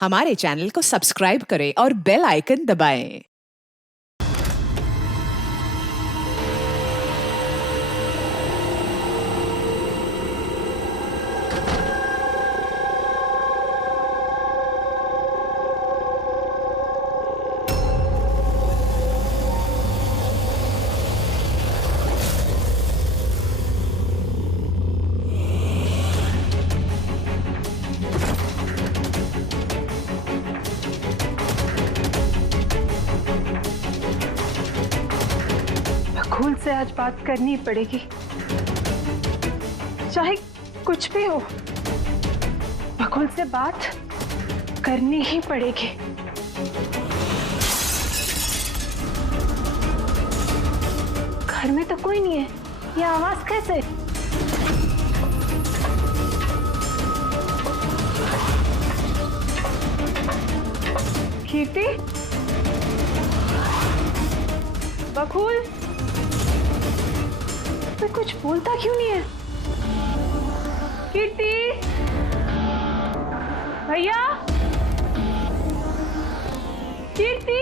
हमारे चैनल को सब्सक्राइब करें और बेल आइकन दबाएं। बकुल से आज बात करनी पड़ेगी, चाहे कुछ भी हो। बकुल से बात करनी ही पड़ेगी। घर में तो कोई नहीं है, ये आवाज कैसे? कीर्ति, बकुल, मैं कुछ बोलता क्यों नहीं है? कीर्ति, भैया, कीर्ति,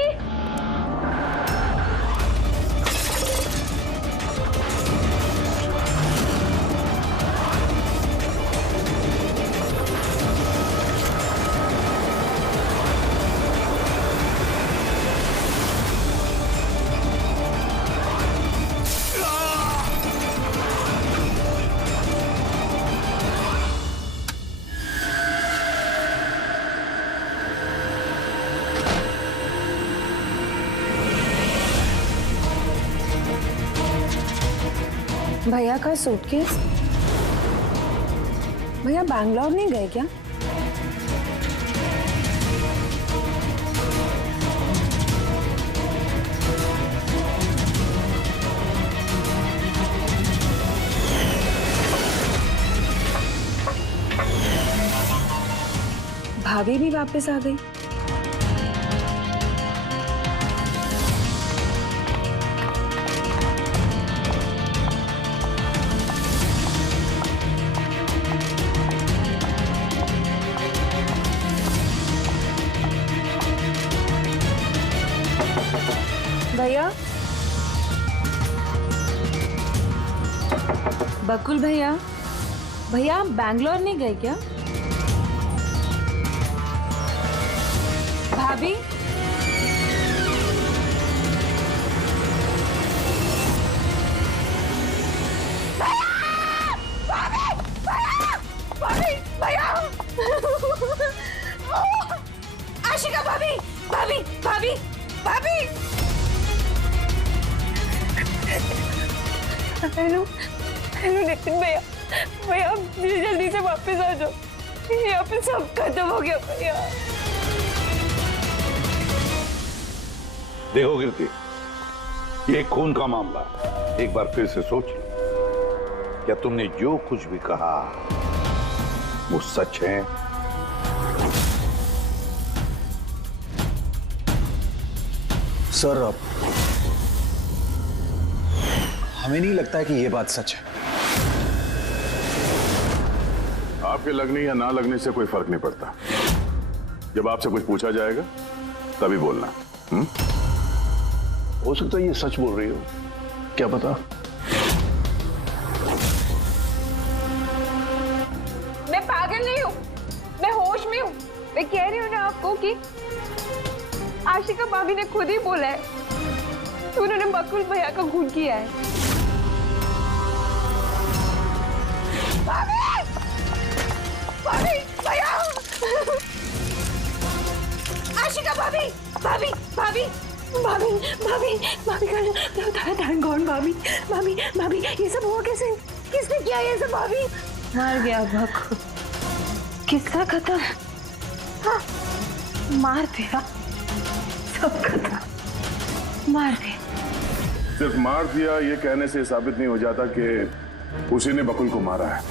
भैया का सूटकेस। भैया बैंगलोर नहीं गए क्या? भाभी भी वापस आ गई। भैया, बकुल भैया, भैया आप बैंगलोर नहीं गए क्या? भाभी, आशिका भाभी, भाभी, भाभी, भाभी। हेलो, हेलो नितिन भैया, भैया आप जल्दी से वापस आ जाओ। यहाँ पे सब खत्म हो गया भैया। देखो कीर्ति, ये खून का मामला है। एक बार फिर से सोच लो, क्या तुमने जो कुछ भी कहा वो सच है? सर, हमें नहीं लगता है कि ये बात सच है। आपके लगने या ना लगने से कोई फर्क नहीं पड़ता। जब आपसे कुछ पूछा जाएगा तभी बोलना। हो सकता है ये सच बोल रही हो, क्या पता। मैं पागल नहीं हूँ, मैं होश में हूँ। मैं कह रही हूँ ना आपको कि आशिका भाभी ने खुद ही बोला है कि उन्होंने बकुल भैया का खून किया है। भाभी, भाभी, भैया, आशिका भाभी, भाभी, भाभी, भाभी, भाभी, भाभी का धन कौन? भाभी, भाभी, भाभी, ये सब हुआ कैसे? किसने किया ये सब? भाभी मर गया बकुल। किसका खत्म? हाँ, मार दिया, सब खत्म, मार दिया। सिर्फ मार दिया ये कहने से साबित नहीं हो जाता कि उसी ने बकुल को मारा है।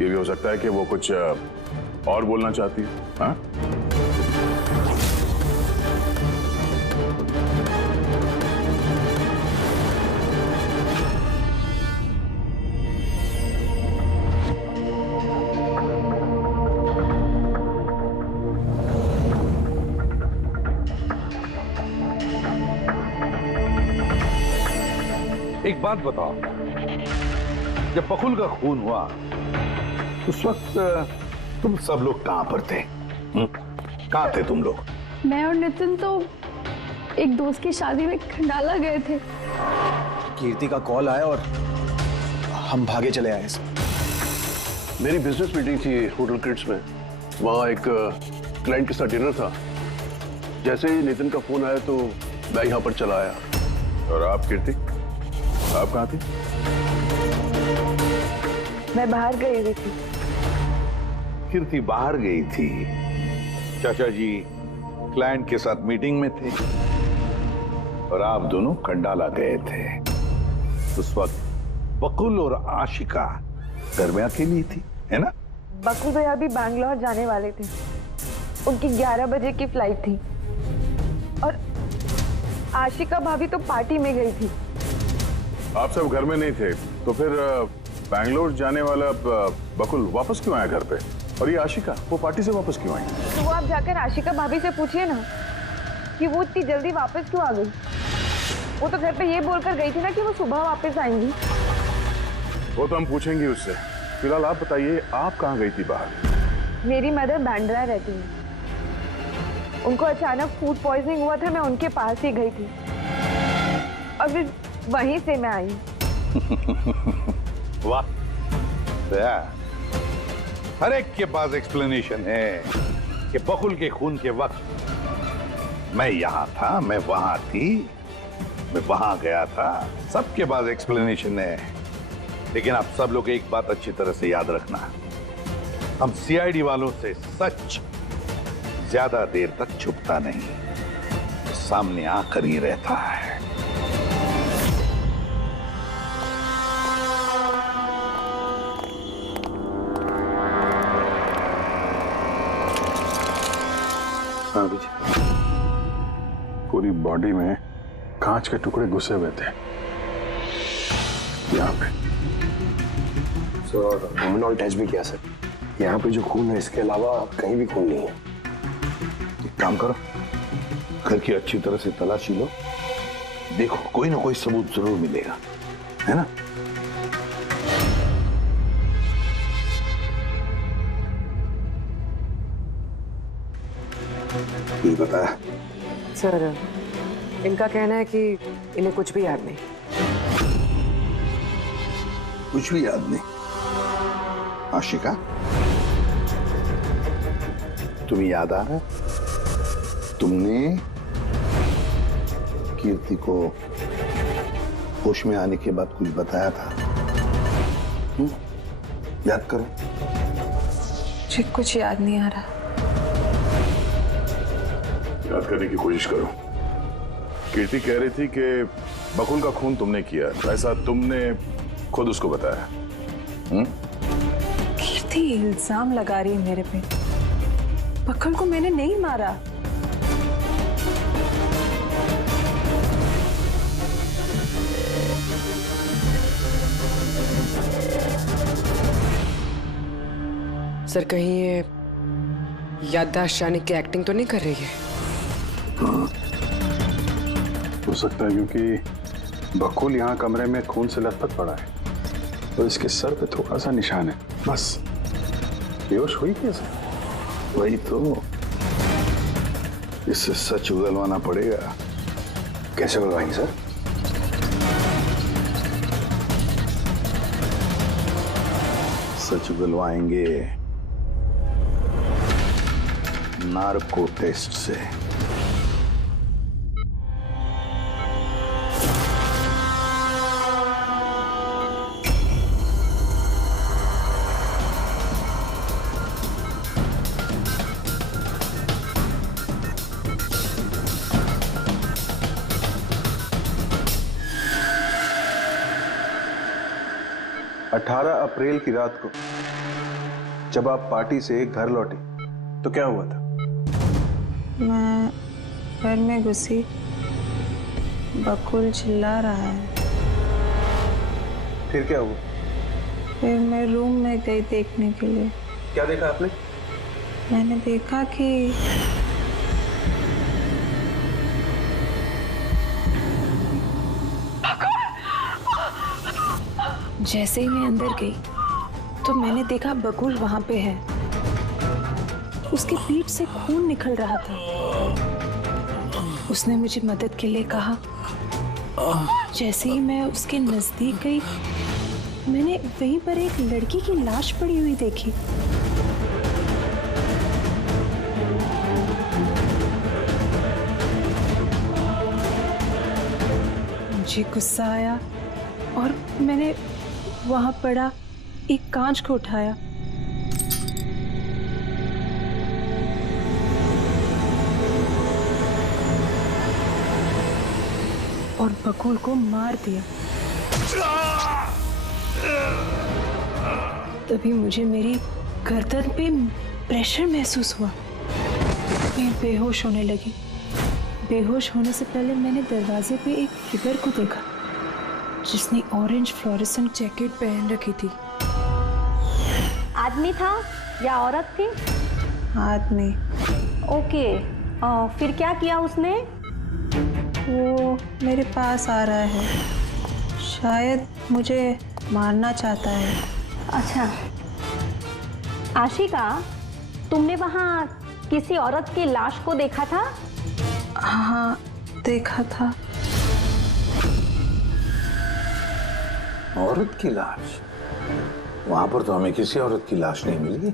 ये भी हो सकता है कि वो कुछ और बोलना चाहती है। हाँ? एक बात बताओ, जब बकुल का खून हुआ उस वक्त तुम सब लोग कहां पर थे? कहां थे तुम लोग? मैं और नितिन तो एक दोस्त की शादी में खंडाला गए थे। कीर्ति का कॉल आया और हम भागे चले आए। मेरी बिजनेस मीटिंग थी होटल क्रिट्स में, वहाँ एक क्लाइंट के साथ डिनर था। जैसे ही नितिन का फोन आया तो मैं यहाँ पर चला आया। और आप कीर्ति, आप कहाँ थी? मैं बाहर गई हुई थी। कीर्ति बाहर गई थी, चाचा जी क्लाइंट के साथ मीटिंग में थे और आप दोनों खंडाला गए थे। उस वक्त बकुल और आशिका घर में अकेली थी, है ना? बकुल भैया भी बैंगलोर जाने वाले थे, उनकी 11 बजे की फ्लाइट थी और आशिका भाभी तो पार्टी में गई थी। आप सब घर में नहीं थे तो फिर बैंगलोर जाने वाला बकुल वापस क्यों आया घर पे? और ये आशिका, वो पार्टी से वापस क्यों आई? तो वो आप जाकर आशिका भाभी से पूछिए ना कि वो इतनी जल्दी वापस क्यों आ गई। वो तो घर पे ये बोलकर गई थी ना कि वो सुबह वापस आएंगी। वो तो हम पूछेंगे उससे। फिलहाल आप बताइए, आप कहाँ गई थी बाहर? मेरी मदर बांद्रा रहती है, उनको अचानक फूड पॉइजनिंग हुआ था, मैं उनके पास ही गई थी और फिर वहीं से मैं आई। वाह, हर एक के पास एक्सप्लेनेशन है कि बकुल के खून के वक्त मैं यहां था, मैं वहां थी, मैं वहां गया था। सबके पास एक्सप्लेनेशन है, लेकिन आप सब लोग एक बात अच्छी तरह से याद रखना, हम सीआईडी वालों से सच ज्यादा देर तक छुपता नहीं, सामने आकर ही रहता है। हाँ जी, पूरी बॉडी में कांच के टुकड़े घुसे हुए थे यहाँ पे। सर ह्यूमन टेस्ट भी किया सर, यहाँ पे जो खून है इसके अलावा कहीं भी खून नहीं है। एक काम करो, घर की अच्छी तरह से तलाशी लो, देखो कोई ना कोई सबूत जरूर मिलेगा, है ना? ये बताया सर, इनका कहना है कि इन्हें कुछ भी याद नहीं। कुछ भी याद नहीं? आशिका, तुम्हें याद आ रहा है तुमने कीर्ति को होश में आने के बाद कुछ बताया था? याद करो। मुझे कुछ याद नहीं आ रहा। याद करने की कोशिश करो। कीर्ति कह रही थी कि बकुल का खून तुमने किया, ऐसा तुमने खुद उसको बताया? कीर्ति इल्जाम लगा रही है मेरे पे। बकुल को मैंने नहीं मारा। सर कहीं ये याददाश्त जाने की एक्टिंग तो नहीं कर रही है? हो सकता है, क्योंकि बकुल यहाँ कमरे में खून से लथपथ पड़ा है तो इसके सर पे थोड़ा सा निशान है, बस। बेहोश हुई कैसे? वही तो, इससे सच उगलवाना पड़ेगा। कैसे उगलवाएंगे सर? सच उगलवाएंगे नार्को टेस्ट से। अप्रैल की रात को जब आप पार्टी से घर लौटे तो क्या हुआ था? मैं घर में घुसी, बकुल चिल्ला रहा है। फिर क्या हुआ? फिर मैं रूम में गई देखने के लिए। क्या देखा आपने? मैंने देखा कि जैसे ही मैं अंदर गई तो मैंने देखा बकुल वहां पे है। उसके पीठ से खून निकल रहा था। उसने मुझे मदद के लिए कहा। जैसे ही मैं उसके नजदीक गई, मैंने वहीं पर एक लड़की की लाश पड़ी हुई देखी। मुझे गुस्सा आया और मैंने वहां पड़ा एक कांच को उठाया। और बकुल को मार दिया। तभी मुझे मेरी गर्दन पे प्रेशर महसूस हुआ। मैं बेहोश होने लगी। बेहोश होने से पहले मैंने दरवाजे पे एक फिगर को देखा जिसने ऑरेंज फ्लोरेसेंट जैकेट पहन रखी थी। आदमी था या औरत थी? आदमी। ओके, फिर क्या किया उसने? वो मेरे पास आ रहा है, शायद मुझे मारना चाहता है। अच्छा आशिका, तुमने वहाँ किसी औरत की लाश को देखा था? हाँ, देखा था। औरत की लाश? वहां पर तो हमें किसी औरत की लाश नहीं मिली।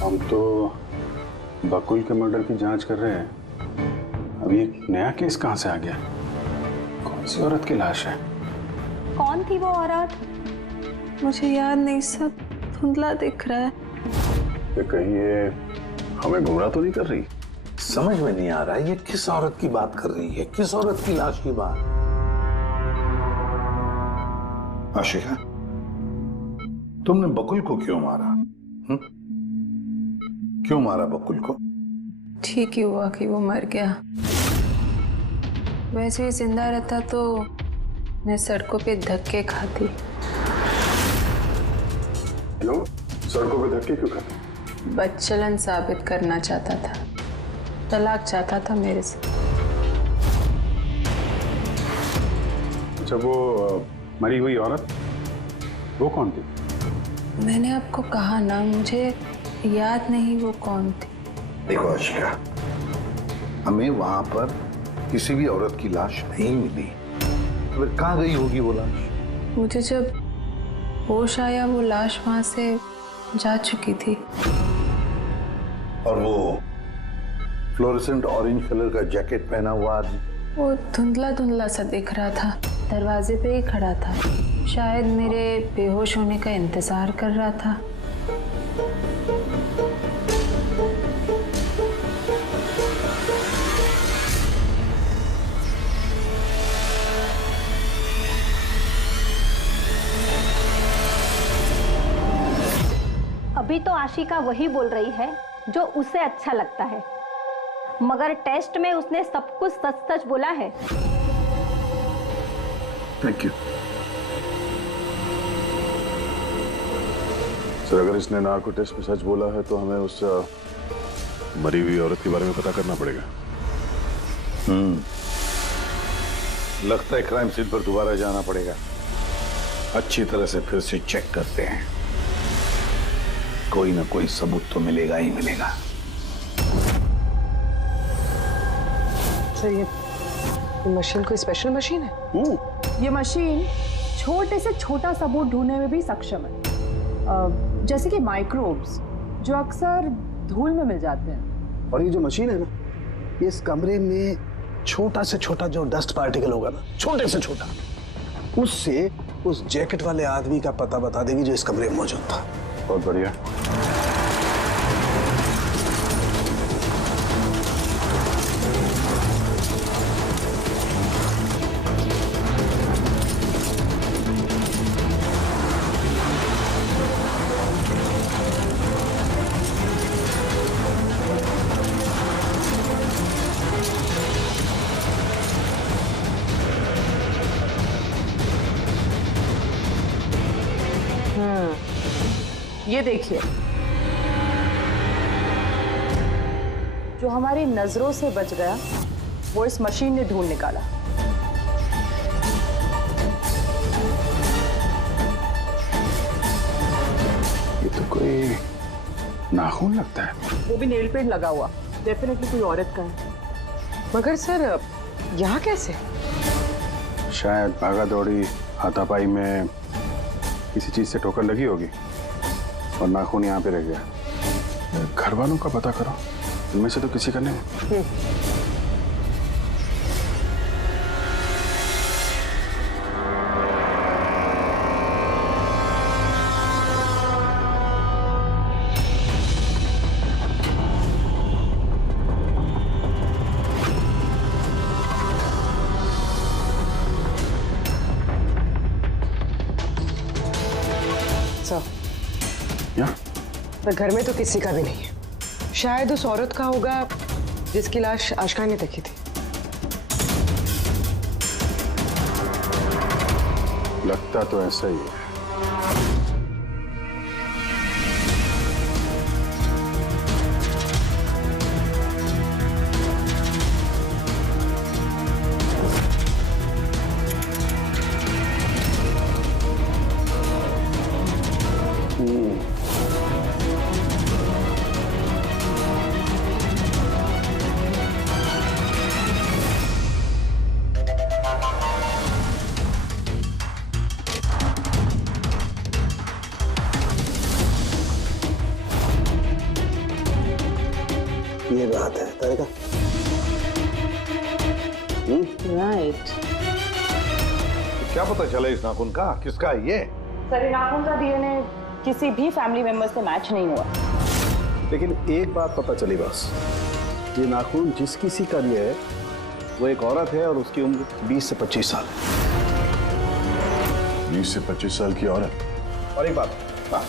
हम तो बकुल के मर्डर की जांच कर रहे हैं। अभी एक नया केस कहां से आ गया? कौन सी औरत की लाश है? कौन थी वो औरत? मुझे याद नहीं, सब धुंधला दिख रहा है। ये कहीं ये हमें गुमराह तो नहीं कर रही? समझ में नहीं आ रहा है ये किस औरत की बात कर रही है, किस औरत की लाश की बात। आशिका, तुमने बकुल को क्यों मारा? क्यों मारा बकुल को? ठीक ही हुआ कि वो मर गया। वैसे ही जिंदा रहता तो मैं सड़कों पे धक्के खाती। हेलो, सड़कों पे धक्के क्यों खाते? बदचलन साबित करना चाहता था, तलाक चाहता था मेरे से। अच्छा, वो मरी हुई औरत, वो कौन थी? मैंने आपको कहा ना, मुझे याद नहीं वो कौन थी। देखो आशिका, हमें वहां पर किसी भी औरत की लाश नहीं मिली। तो फिर कहाँ गई होगी वो लाश? मुझे जब होश आया वो लाश वहां से जा चुकी थी। और वो फ्लोरेसेंट ऑरेंज कलर का जैकेट पहना हुआ आदमी? वो धुंधला धुंधला सा दिख रहा था, दरवाजे पे ही खड़ा था। शायद मेरे बेहोश होने का इंतजार कर रहा था। अभी तो आशिका वही बोल रही है जो उसे अच्छा लगता है, मगर टेस्ट में उसने सब कुछ सच सच बोला है। Thank you sir. अगर इसने नार्को टेस्ट में सच बोला है तो हमें उस मरी हुई औरत के बारे में पता करना पड़ेगा। लगता है क्राइम सीन पर दोबारा जाना पड़ेगा। अच्छी तरह से फिर से चेक करते हैं, कोई ना कोई सबूत तो मिलेगा ही मिलेगा। सर ये मशीन कोई स्पेशल मशीन है? ये मशीन छोटे से छोटा सबूत ढूंढने में भी सक्षम है, जैसे कि माइक्रोब्स जो अक्सर धूल में मिल जाते हैं। और ये जो मशीन है ना, ये इस कमरे में छोटा से छोटा जो डस्ट पार्टिकल होगा ना, छोटे से छोटा, उससे उस जैकेट वाले आदमी का पता बता देगी जो इस कमरे में मौजूद था। बहुत बढ़िया। ये देखिए, जो हमारी नजरों से बच गया वो इस मशीन ने ढूंढ निकाला। ये तो कोई नाखून लगता है। वो भी नेल पेंट लगा हुआ, डेफिनेटली कोई औरत का है। मगर सर यहाँ कैसे? शायद भागा दौड़ी हाथापाई में किसी चीज से ठोकर लगी होगी और नाखून यहाँ पे रह गया। घर वालों का पता करो, इनमें से तो किसी का नहीं। सर पर घर में तो किसी का भी नहीं है। शायद उस औरत का होगा जिसकी लाश आशिका ने देखी थी। लगता तो ऐसा ही है। ये बात है तारिका। राइट। क्या पता चला इस नाखून का किसका है ये? सर, नाखून का डीएनए किसी भी फैमिली मेंबर से मैच नहीं हुआ। लेकिन एक बात पता चली बस, ये नाखून जिस किसी का भी है वो एक औरत है और उसकी उम्र 20 से 25 साल है। 20 से 25 साल की औरत। और एक बात, हाँ,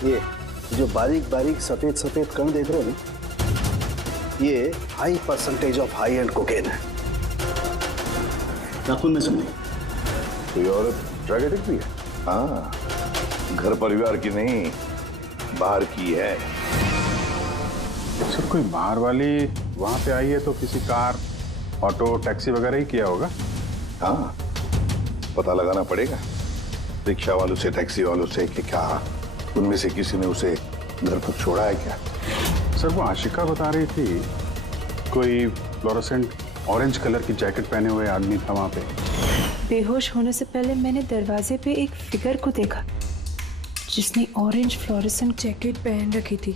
ये जो बारीक बारीक सफेद सफेद कण देख रहे हो ना, ये high percentage of high and cocaine है। नाखून में सुनिए, कोई औरत ड्रग एडिक्ट भी है? हाँ, घर परिवार की नहीं, बाहर की है। सर कोई बाहर वाली वहां पे आई है तो किसी कार, ऑटो, टैक्सी वगैरह ही किया होगा। हाँ, पता लगाना पड़ेगा रिक्शा वालों से, टैक्सी वालों से कि क्या उनमें से किसी ने उसे घर पर छोड़ा है क्या। सर वो आशिका बता रही थी कोई फ्लोरोसेंट ऑरेंज कलर की जैकेट पहने हुए आदमी था वहां पे। बेहोश होने से पहले मैंने दरवाजे पे एक फिगर को देखा जिसने ऑरेंज फ्लोरेसेंट जैकेट पहन रखी थी।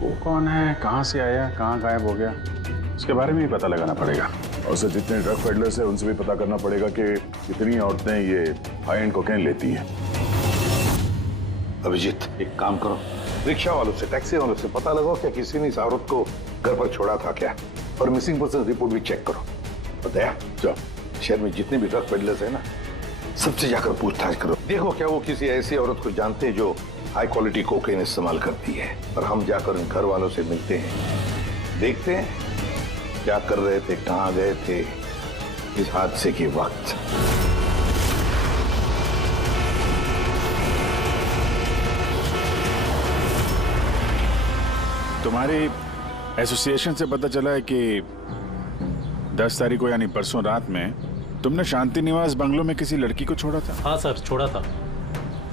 वो कौन है, कहाँ से आया, कहाँ गायब हो गया, उसके बारे में भी पता लगाना पड़ेगा। और सर जितने ड्रग पेडलर्स हैं उनसे भी पता करना पड़ेगा कि कितनी औरतें ये हाई एंड कोकेन लेती हैं। अभिजीत, एक काम करो, रिक्शा वालों से, टैक्सी वालों से पता लगाओ क्या किसी ने इस औरत को घर पर छोड़ा था क्या, और मिसिंग पर्सन रिपोर्ट भी चेक करो। और दया, जाओ शहर में जितने भी ड्रग पेडलर्स हैं ना, सबसे जाकर पूछताछ करो। देखो क्या वो किसी ऐसी औरत को जानते हैं जो हाई क्वालिटी कोकेन इस्तेमाल करती है। और हम जाकर उन घर वालों से मिलते हैं, देखते हैं क्या कर रहे थे, कहाँ गए थे इस हादसे के वक्त। तुम्हारी एसोसिएशन से पता चला है कि 10 तारीख को यानी परसों रात में तुमने शांति निवास बंगलों में किसी लड़की को छोड़ा था। हाँ सर, छोड़ा था।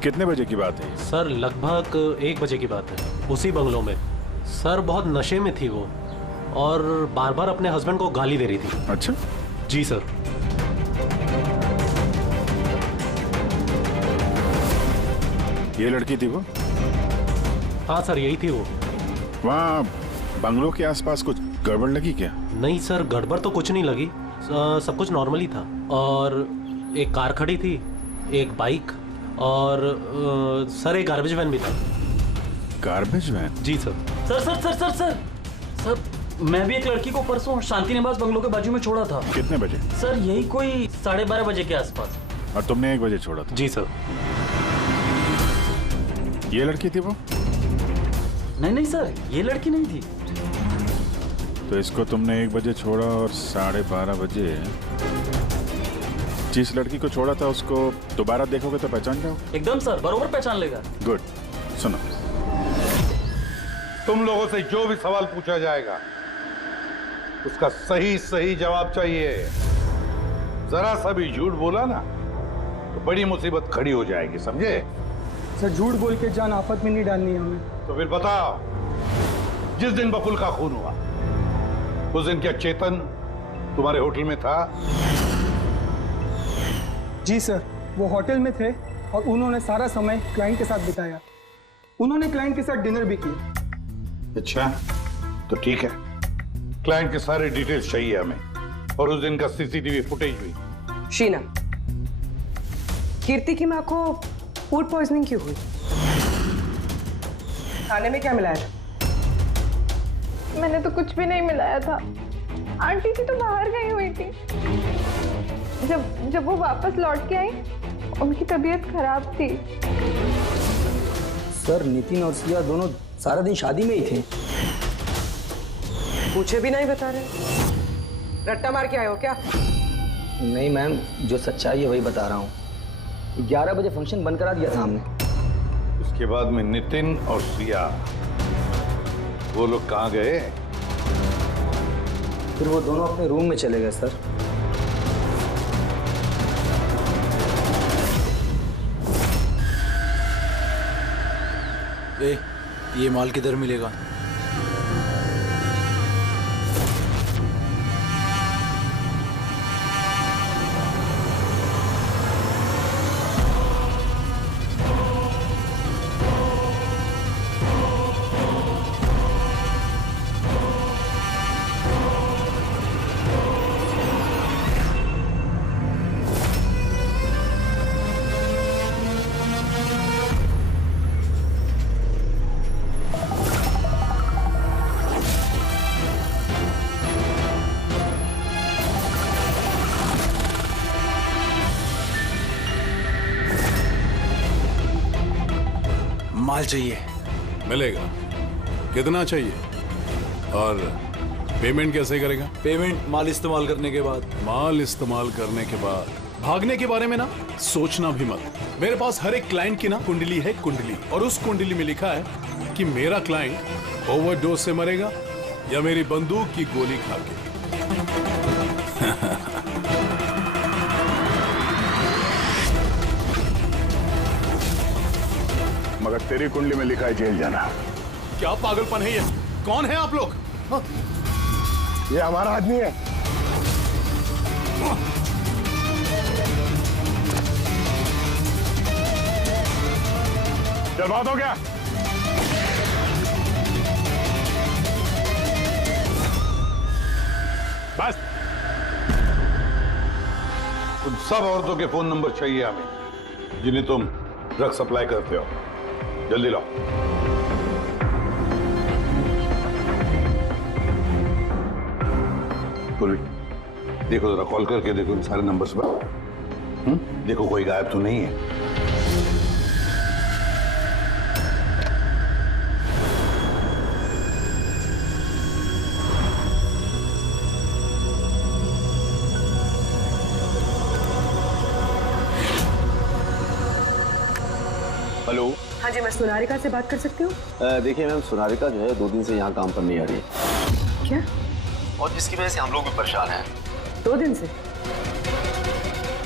कितने बजे की बात है? सर लगभग 1 बजे की बात है, उसी बंगलों में। सर बहुत नशे में थी वो और बार बार अपने हस्बैंड को गाली दे रही थी। अच्छा जी सर। ये लड़की थी वो? हाँ सर, यही थी वो। वहाँ बंगलों के आसपास कुछ गड़बड़ लगी क्या? नहीं सर, गड़बड़ तो कुछ नहीं लगी, सब कुछ नॉर्मली था। और एक कार खड़ी थी, एक बाइक और सर एक गार्बेज वैन भी था। Garbage van? जी sir. Sir sir sir sir sir sir मैं भी एक लड़की को परसों शांति निवास बंगलों के बाजू में छोड़ा था। कितने बजे? सर यही कोई 12:30 बजे के आसपास। और तुमने 1 बजे छोड़ा था? जी सर। ये लड़की थी वो? नहीं नहीं सर, ये लड़की नहीं थी। तो इसको तुमने 1 बजे छोड़ा और 12:30 बजे जिस लड़की को छोड़ा था उसको दोबारा देखोगे तो पहचान जाओगे? एकदम सर, बरोबर पहचान लेगा। गुड। सुनो, तुम लोगों से जो भी सवाल पूछा जाएगा उसका सही सही जवाब चाहिए। जरा सा भी झूठ बोला ना तो बड़ी मुसीबत खड़ी हो जाएगी, समझे? सर झूठ बोल के जान आफत में नहीं डालनी है हमें। तो फिर बताओ, जिस दिन बकुल का खून हुआ उस दिन क्या चेतन तुम्हारे होटल में था? जी सर, वो होटल में थे और उन्होंने सारा समय क्लाइंट के साथ बिताया। उन्होंने क्लाइंट के साथ डिनर भी किया। अच्छा, तो ठीक है, क्लाइंट के सारे डिटेल्स चाहिए हमें और उस दिन का सीसीटीवी फुटेज भी। शीना, कीर्ति की माँ को फूड पॉइजनिंग क्यों हुई? खाने में क्या मिलाया था? मैंने तो कुछ भी नहीं मिलाया था। आंटी जी तो बाहर गई हुई थी। जब वो वापस लौट के आई उनकी तबीयत खराब थी। सर नितिन और सिया दोनों सारा दिन शादी में ही थे। पूछे भी नहीं बता रहे। रट्टा मार के आए हो क्या? नहीं मैम, जो सच्चाई है वही बता रहा हूँ। 11 बजे फंक्शन बंद करा दिया था हमने। उसके बाद में नितिन और सिया वो लोग कहाँ गए? फिर वो दोनों अपने रूम में चले गए सर। ये माल किधर मिलेगा? माल चाहिए। मिलेगा। कितना चाहिए और पेमेंट कैसे करेगा? पेमेंट माल इस्तेमाल करने के बाद। माल इस्तेमाल करने के बाद? भागने के बारे में ना सोचना भी मत। मेरे पास हर एक क्लाइंट की ना कुंडली है, कुंडली, और उस कुंडली में लिखा है कि मेरा क्लाइंट ओवरडोज से मरेगा या मेरी बंदूक की गोली खा के। मगर तेरी कुंडली में लिखा है जेल जाना। क्या पागलपन है ये? कौन है आप लोग? ये हमारा आदमी है। चल, बात हो गया। बस। उन सब औरतों के फोन नंबर चाहिए हमें जिन्हें तुम ड्रग सप्लाई करते हो। जल्दी लाओ। देखो जरा, कॉल करके देखो इन सारे नंबर्स पर। देखो कोई गायब तो नहीं है। हेलो। हाँ जी, मैं सोनारिका से बात कर सकती हूँ? देखिए मैम, सोनारिका जो है 2 दिन से यहाँ काम पर नहीं आ रही है। क्या? और जिसकी वजह से हम लोग भी परेशान हैं। 2 दिन से?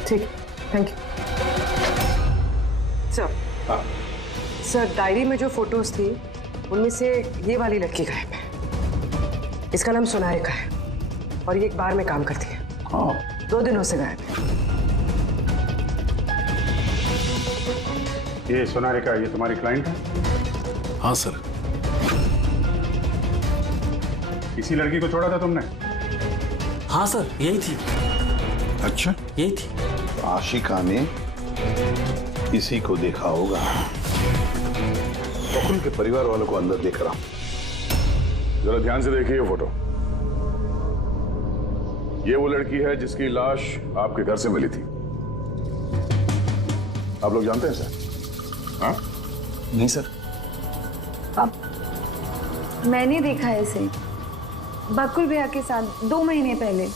ठीक, thank you sir. Sir, diary में जो फोटोज थी उनमें से ये वाली लड़की गायब है। इसका नाम सोनारिका है और ये एक बार में काम करती है। 2 दिनों से गायब है। ये सोनारिका, ये तुम्हारी क्लाइंट है? हाँ सर। इसी लड़की को छोड़ा था तुमने? हाँ सर, यही थी। अच्छा, यही थी। तो आशिका ने इसी को देखा होगा। बकुल के परिवार वालों को अंदर देख रहा हूं। जरा ध्यान से देखिए ये फोटो। ये वो लड़की है जिसकी लाश आपके घर से मिली थी। आप लोग जानते हैं सर? हाँ? नहीं सर। मैंने देखा है इसे बकुल भैया के साथ 2 महीने पहले।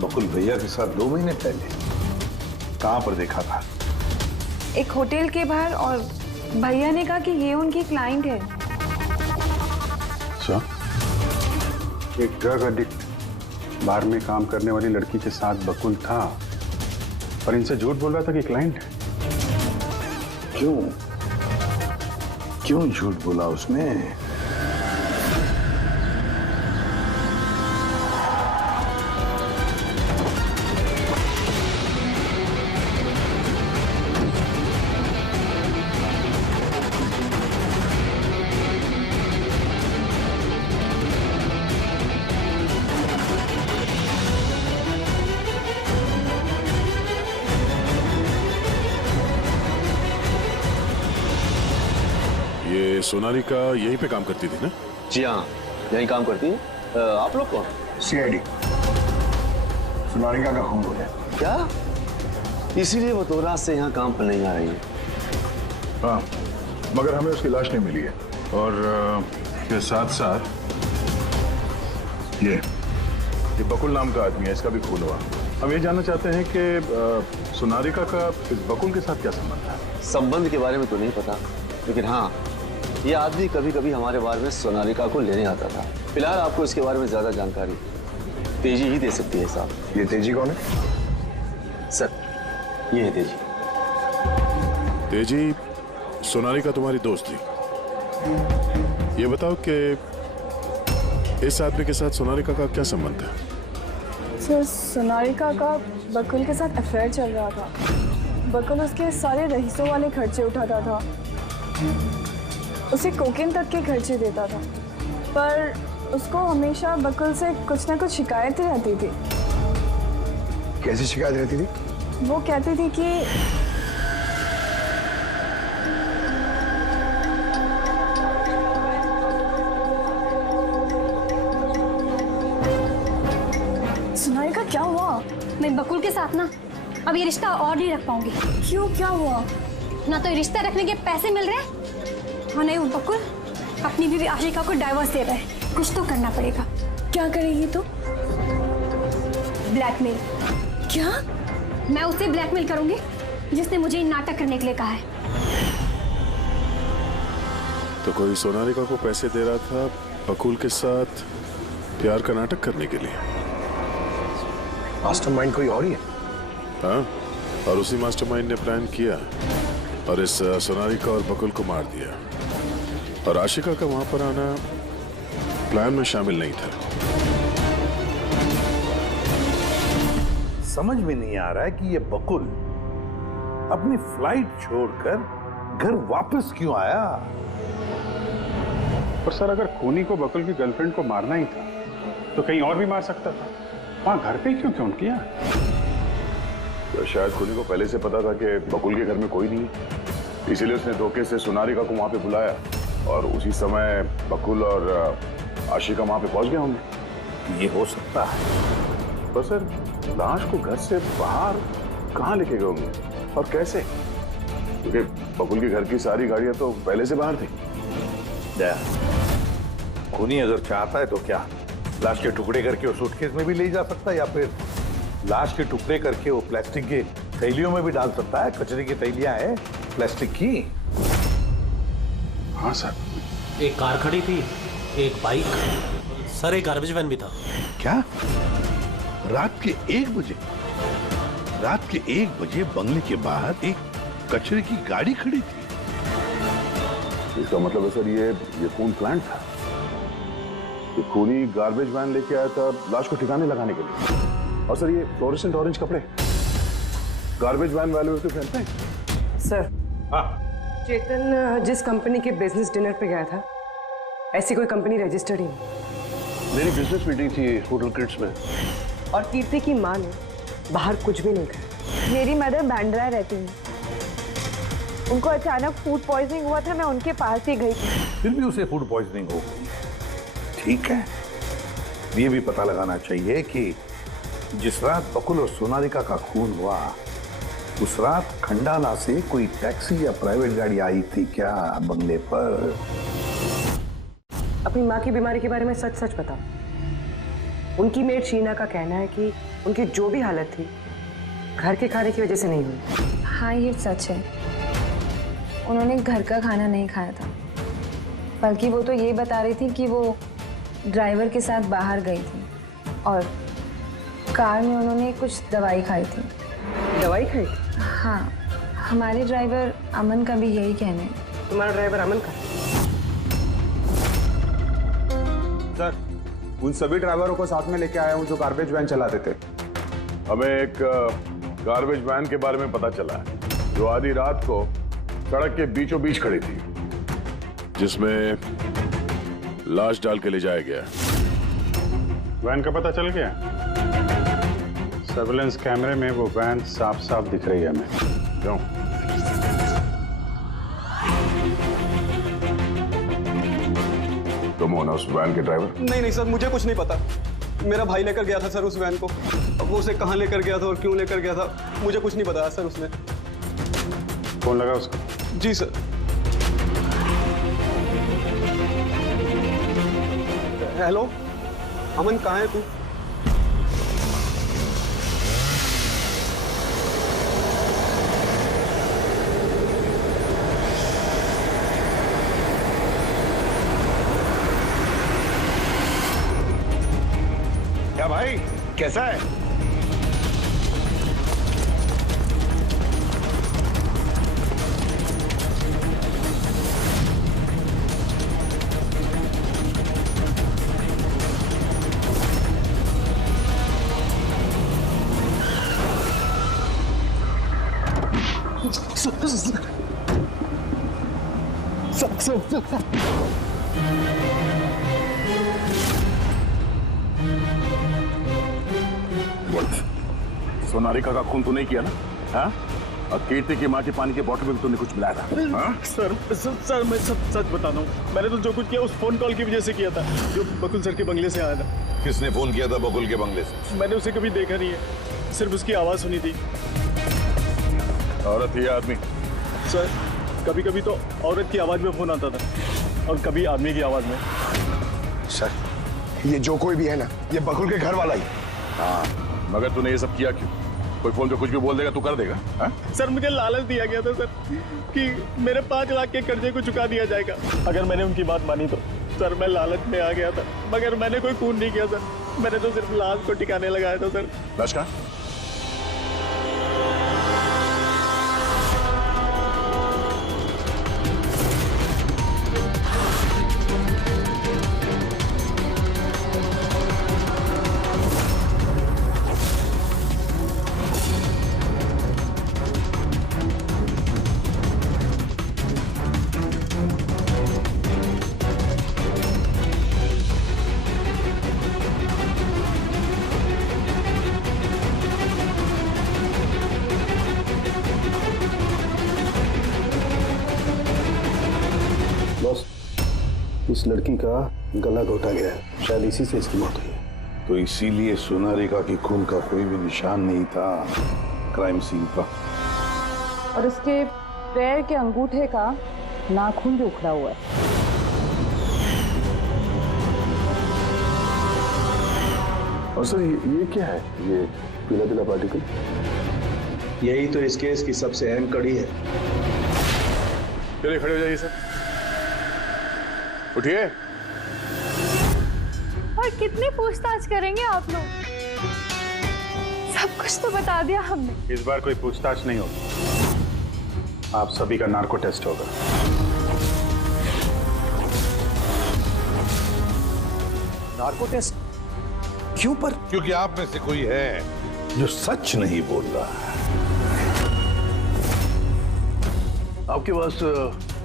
बकुल भैया के साथ 2 महीने पहले? कहां पर देखा था? एक होटल के बाहर, और भैया ने कहा कि ये उनकी क्लाइंट है। अच्छा, एक ड्रग एडिक्ट बार में काम करने वाली लड़की के साथ बकुल था, पर इनसे झूठ बोल रहा था कि क्लाइंट है। क्यों झूठ बोला उसने? ये सोनाली का यहीं पे काम करती थी ना? जी हाँ, यहीं काम करती है। आप लोग कौन? सीआईडी। सोनालिका का खून हो गया। क्या? इसीलिए वो 2 रात से यहाँ काम पर नहीं आ रही है। हाँ, मगर हमें उसकी लाश नहीं मिली है। और के साथ साथ ये बकुल नाम का आदमी है, इसका भी खून हुआ। हम ये जानना चाहते हैं कि सोनालिका का इस बकुल के साथ क्या संबंध है? संबंध के बारे में तो नहीं पता, लेकिन हाँ, ये आदमी कभी कभी हमारे बारे में सोनालिका को लेने आता था। फिलहाल आपको इसके बारे में ज्यादा जानकारी तेजी ही दे सकती है साहब। ये तेजी कौन है? सर, ये है तेजी। तेजी, सोनालिका तुम्हारी दोस्त थी। ये बताओ कि इस आदमी के साथ सोनालिका का क्या संबंध है? सर, सोनालिका का बकुल के साथ अफेयर चल रहा था। बकुल उसके सारे रईसों वाले खर्चे उठाता था, उसे कोकेन तक के खर्चे देता था, पर उसको हमेशा बकुल से कुछ ना कुछ शिकायत रहती थी। कैसी शिकायत रहती थी? वो कहती थी कि सोनालिका, क्या हुआ? मैं बकुल के साथ ना अब ये रिश्ता और नहीं रख पाऊंगी। क्यों, क्या हुआ? ना तो रिश्ता रखने के पैसे मिल रहे और नहीं वो बकुल अपनी बीवी आशिका को डाइवोर्स दे रहा है। कुछ तो करना पड़ेगा। क्या करेगी तू? ब्लैकमेल। क्या? मैं उसे ब्लैकमेल करूंगी जिसने मुझे नाटक करने के लिए कहा है। तो कोई सोनालिका को पैसे दे रहा था बकुल के साथ प्यार का नाटक करने के लिए। मास्टरमाइंड कोई और ही है? हाँ, और उसी मास्टरमाइंड ने प्लान किया और इस सोनालिका और बकुल को मार दिया। और आशिका का वहां पर आना प्लान में शामिल नहीं था। समझ में नहीं आ रहा है कि ये बकुल अपनी फ्लाइट छोड़कर घर वापस क्यों आया। और सर, अगर खूनी को बकुल की गर्लफ्रेंड को मारना ही था तो कहीं और भी मार सकता था। वहां घर पे क्यों किया? तो शायद खूनी को पहले से पता था कि बकुल के घर में कोई नहीं है, इसीलिए उसने धोखे से सोनालिका को वहां पे बुलाया और उसी समय बकुल और आशिका वहां पे पहुंच गए होंगे। ये हो सकता है। तो सर, लाश को घर से बाहर कहाँ लेके गए होंगे और कैसे? क्योंकि बकुल के घर की सारी गाड़ियां तो पहले से बाहर थी। खूनी अगर चाहता है तो क्या लाश के टुकड़े करके वो सूटकेस में भी ले जा सकता है, या फिर लाश के टुकड़े करके वो प्लास्टिक के थैलियों में भी डाल सकता है। कचरे की थैलियां हैं प्लास्टिक की। हाँ सर। एक कार खड़ी थी, एक बाइक, सर एक गार्बेज वैन भी था। क्या? रात के 1 बजे? रात के 1 बजे बंगले के बाहर एक कचरे की गाड़ी खड़ी थी? इसका मतलब है सर ये खून प्लांट था। ये खूनी गार्बेज वैन लेके आया था लाश को ठिकाने लगाने के लिए। और सर, ये फ्लोरेसेंट ऑरेंज कपड़े गार्बेज वैन वाले तो पहनते हैं। सर, चेतन जिस कंपनी के बिजनेस डिनर पे गया था, ऐसी कोई कंपनी रजिस्टर्ड ही नहीं। मेरी बिजनेस मीटिंग थी होटल क्रिट्स में। और कीर्ति की माँ ने बाहर कुछ भी नहीं खाया। मेरी मदर बांद्रा रहती है, उनको अचानक फूड पॉइजनिंग हुआ था, मैं उनके पास ही गई थी। फिर भी उसे फूड पॉइजनिंग हो गई। ठीक है, ये भी पता लगाना चाहिए कि जिस रात बकुल और सोनालिका का खून हुआ, उस रात खंडाला से कोई टैक्सी या प्राइवेट गाड़ी आई थी क्या बंगले पर? अपनी माँ की बीमारी के बारे में सच सच बताओ। उनकी मेड शीना का कहना है कि उनकी जो भी हालत थी घर के खाने की वजह से नहीं हुई। हाँ, ये सच है। उन्होंने घर का खाना नहीं खाया था, बल्कि वो तो ये बता रही थी कि वो ड्राइवर के साथ बाहर गई थी और कार में उन्होंने कुछ दवाई खाई थी। दवाई खाई? हाँ, हमारे ड्राइवर अमन का भी यही कहना है। तुम्हारा ड्राइवर अमन का? सर, उन सभी ड्राइवरों को साथ में लेके आया हूँ जो गार्बेज वैन चलाते थे। हमें एक गार्बेज वैन के बारे में पता चला है जो आधी रात को सड़क के बीचों बीच खड़ी थी, जिसमें लाश डाल के ले जाया गया। वैन का पता चल गया? सर्विलेंस कैमरे में वो वैन साफ साफ दिख रही है हमें। क्यों? तुम हो ना उस वैन के ड्राइवर? नहीं सर, मुझे कुछ नहीं पता। मेरा भाई लेकर गया था सर उस वैन को। अब वो उसे कहाँ लेकर गया था और क्यों लेकर गया था मुझे कुछ नहीं बताया सर उसने। फोन लगा उसका? जी सर। हेलो अमन, कहाँ है तू? क्या भाई, कैसा है? सोनारिका का खून तो नहीं किया ना? हाँ? और कीर्ति की माँ के पानी के बोतल में भी तुमने कुछ मिलाया था? हाँ? सर मैं सच बता रहा हूँ। मैंने तो जो कुछ किया उस फोन कॉल की वजह से किया था जो बकुल सर के बंगले से आया था। किसने फोन किया था बकुल के बंगले से? मैंने उसे कभी देखा नहीं है, सिर्फ उसकी आवाज सुनी थी। औरत ही आदमी? सर कभी कभी तो औरत की आवाज में फोन आता था और कभी आदमी की आवाज में। सर, ये जो कोई भी है ना, ये बकुल के घर वाला ही। हाँ, मगर तूने ये सब किया क्यों? कोई फोन पे कुछ भी बोल देगा तू कर देगा? हाँ? सर मुझे लालच दिया गया था सर कि मेरे 5 लाख के कर्जे को चुका दिया जाएगा अगर मैंने उनकी बात मानी तो। सर मैं लालच में आ गया था, मगर मैंने कोई खून नहीं किया सर। मैंने तो सिर्फ लाश को ठिकाने लगाया था सर। लाश कहाँ? इस लड़की का गला घोटा गया है, शायद इसी से इसकी मौत हुई है। तो इसीलिए सोनारिका की खून का कोई भी निशान नहीं था क्राइम सीन पर। और उसके पैर के अंगूठे का नाखून भी उखड़ा हुआ है। और सर ये क्या है? ये पीला पीला पार्टिकल? यही तो इस केस की सबसे अहम कड़ी है। चलिए खड़े हो जाइए सर, उठिए। और कितनी पूछताछ करेंगे आप लोग? सब कुछ तो बता दिया हमने। इस बार कोई पूछताछ नहीं होगी, आप सभी का नार्को टेस्ट होगा। Narco test? क्यों पर? क्योंकि आप में से कोई है जो सच नहीं बोल रहा है। आपके पास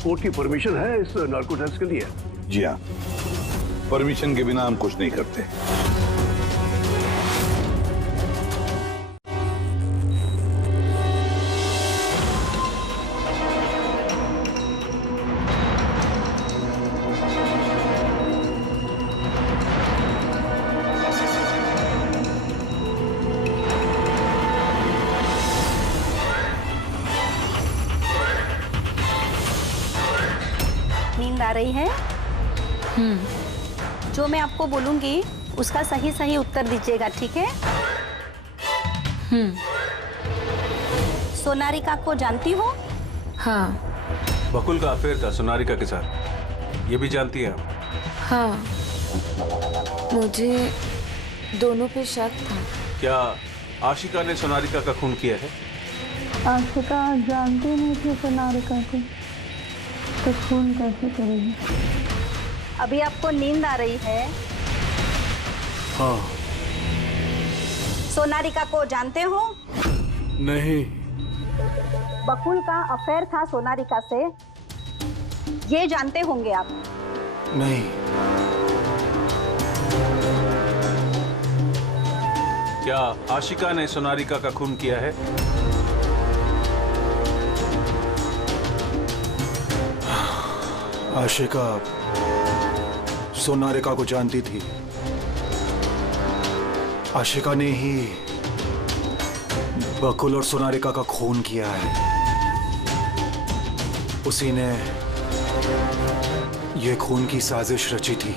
कोर्ट की परमिशन है इस नार्को टेस्ट के लिए? जी हाँ, परमिशन के बिना हम कुछ नहीं करते। नींद आ रही है? जो मैं आपको बोलूंगी उसका सही सही उत्तर दीजिएगा, ठीक है? सोनारिका को जानती हो? हाँ। बकुल का अफेयर था सोनारिका के साथ, ये भी जानती है आप? हाँ, मुझे दोनों पे शक था। क्या आशिका ने सोनारिका का खून किया है? आशिका जानती नहीं थी सोनारिका को, तो खून कैसे करेगी? अभी आपको नींद आ रही है? हाँ। सोनारिका को जानते हो? नहीं। बकुल का अफेयर था सोनारिका से, ये जानते होंगे आप? नहीं। क्या आशिका ने सोनारिका का खून किया है? आशिका सोनारिका को जानती थी। आशिका ने ही बकुल और सोनारिका का खून किया है। उसी ने ये खून की साजिश रची थी।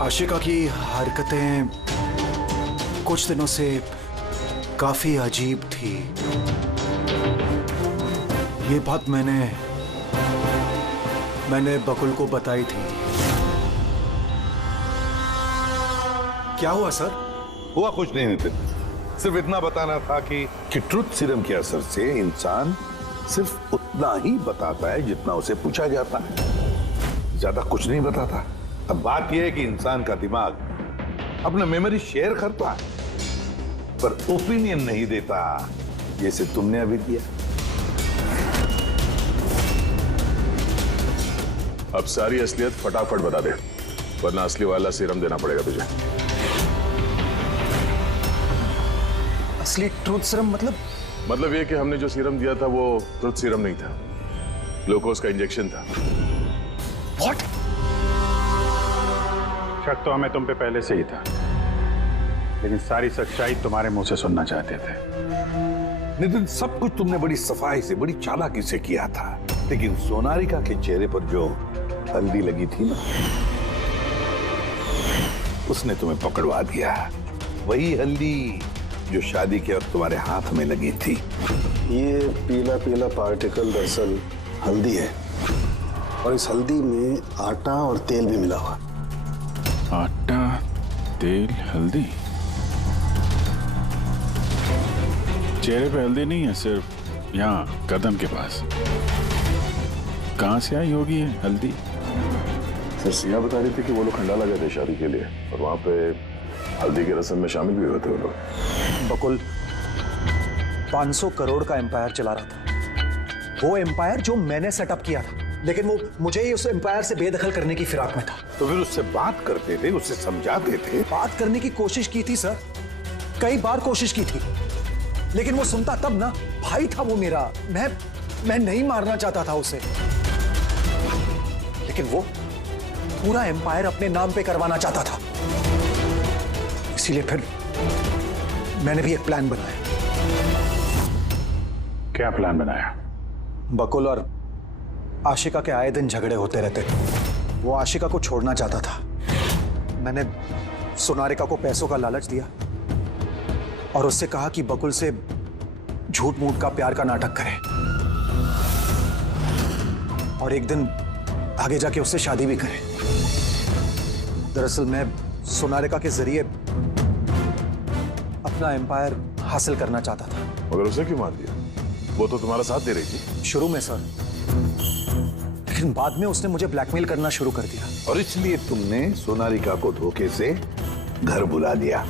आशिका की हरकतें कुछ दिनों से काफी अजीब थी। ये बात मैंने बकुल को बताई थी। क्या हुआ सर? हुआ कुछ नहीं नितिन, सिर्फ इतना बताना था कि ट्रुथ सीरम के असर से इंसान सिर्फ उतना ही बताता है जितना उसे पूछा जाता है, ज्यादा कुछ नहीं बताता। अब बात यह है कि इंसान का दिमाग अपना मेमोरी शेयर करता है पर ओपिनियन नहीं देता, जैसे तुमने अभी दिया। अब सारी असलियत फटाफट बता दे, वरना असली वाला सीरम देना पड़ेगा तुझे। असली ट्रूथ सीरम मतलब ये कि हमने जो सीरम दिया था वो ट्रूथ सीरम नहीं था, ग्लूकोज का इंजेक्शन था। What? शक तो हमें तुम पे पहले से ही था, लेकिन सारी सच्चाई तुम्हारे मुंह से सुनना चाहते थे। नितिन, सब कुछ तुमने बड़ी सफाई से, बड़ी चालाकी से किया था, लेकिन सोनारिका के चेहरे पर जो हल्दी लगी थी ना, उसने तुम्हें पकड़वा दिया। वही हल्दी जो शादी के वक्त तुम्हारे हाथ में लगी थी। ये पीला पीला पार्टिकल दरअसल हल्दी है, और इस हल्दी में आटा और तेल भी मिला हुआ। आटा, तेल, हल्दी। चेहरे पे हल्दी नहीं है, सिर्फ यहाँ कदम के पास। कहाँ से आई होगी ये हल्दी? सर, सिया बता रही थी कि वो लोग खंडाला गए थे शादी के लिए, और वहां पे हल्दी के रस्म में शामिल भी हुए थे वो लोग। बकुल 500 करोड़ का एम्पायर चला रहा था। वो एम्पायर जो मैंने सेटअप किया था, लेकिन वो मुझे ही उस एम्पायर से बेदखल करने की फिराक में था। तो फिर उससे बात करते थे, उससे समझाते थे। बात करने की कोशिश की थी सर, कई बार कोशिश की थी, लेकिन वो सुनता तब ना। भाई था वो मेरा, मैं नहीं मारना चाहता था उसे, लेकिन वो पूरा एम्पायर अपने नाम पे करवाना चाहता था। इसीलिए फिर मैंने भी एक प्लान बनाया। क्या प्लान बनाया? बकुल और आशिका के आए दिन झगड़े होते रहते थे। वो आशिका को छोड़ना चाहता था। मैंने सोनारिका को पैसों का लालच दिया और उससे कहा कि बकुल से झूठ मूठ का प्यार का नाटक करे, और एक दिन आगे जाके उससे शादी भी करे। दरअसल मैं सोनारिका के जरिए अपना एम्पायर हासिल करना चाहता था। मगर उसे क्यों मार दिया? वो तो तुम्हारा साथ दे रही थी। शुरू में सर, लेकिन बाद में उसने मुझे ब्लैकमेल करना शुरू कर दिया। और इसलिए तुमने सोनारिका को धोखे से घर बुला दिया।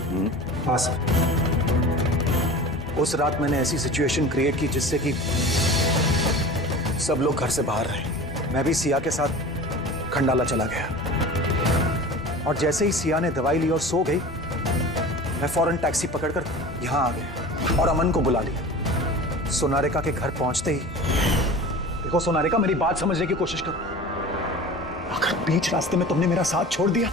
हाँ सर, उस रात मैंने ऐसी सिचुएशन क्रिएट की जिससे कि सब लोग घर से बाहर रहे। मैं भी सिया के साथ खंडाला चला गया, और जैसे ही सिया ने दवाई ली और सो गई, मैं फौरन टैक्सी पकड़कर यहां आ गया और अमन को बुला लिया। सोनारिका के घर पहुंचते ही, देखो सोनारिका, मेरी बात समझने की कोशिश करो। अगर बीच रास्ते में तुमने मेरा साथ छोड़ दिया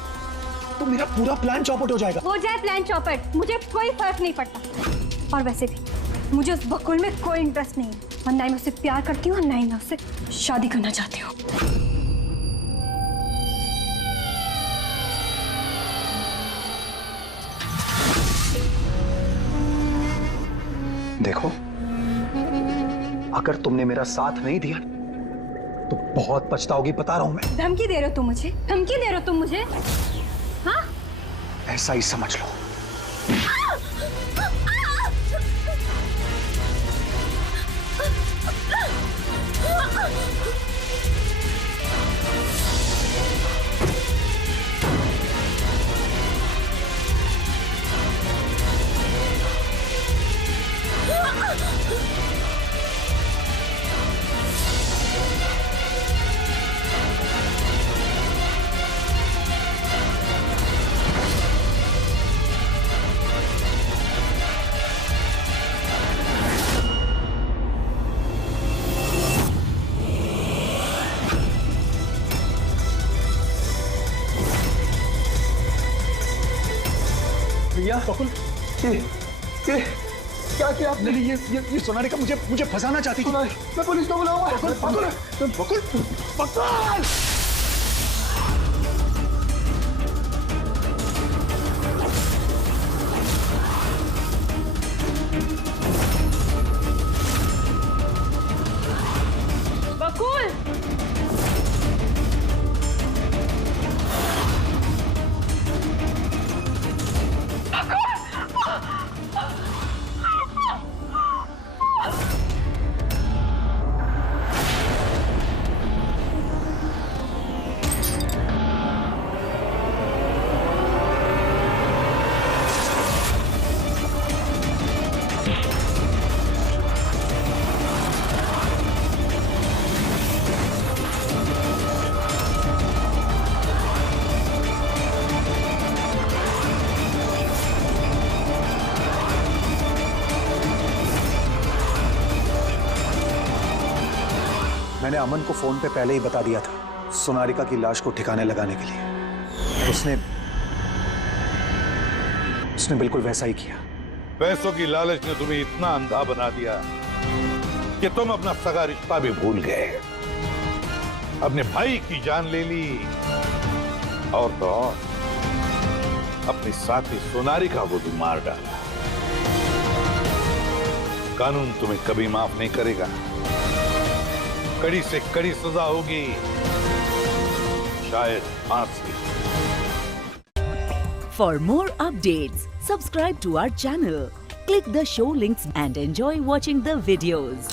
तो मेरा पूरा प्लान चौपट हो जाएगा। हो जाए प्लान चौपट, मुझे कोई फर्क नहीं पड़ता। और वैसे भी मुझे उस बकुल में कोई इंटरेस्ट नहीं है, और ना ही मैं उससे प्यार करती हूँ और ना ही मैं उससे शादी करना चाहती हूँ। देखो, अगर तुमने मेरा साथ नहीं दिया तो बहुत पछताओगी, बता रहा हूं मैं। धमकी दे रहे हो तुम मुझे? धमकी दे रहे हो तुम मुझे? हाँ? ऐसा ही समझ लो। सिया बकुल, ये क्या किया आपने? ये सोनालिका मुझे फंसाना चाहती थी। मैं पुलिस को बुलाऊंगा। बकुल, बकुल। बकुल, मैंने अमन को फोन पे पहले ही बता दिया था सोनालिका की लाश को ठिकाने लगाने के लिए। उसने बिल्कुल वैसा ही किया। पैसों की लालच ने तुम्हें इतना अंधा बना दिया कि तुम अपना सगा रिश्ता भी भूल गए, अपने भाई की जान ले ली, और तो और अपनी साथी सोनालिका को भी मार डाला। कानून तुम्हें कभी माफ नहीं करेगा, कड़ी से कड़ी सजा होगी, शायद फांसी। For more updates, subscribe to our channel, click the show links and enjoy watching the videos.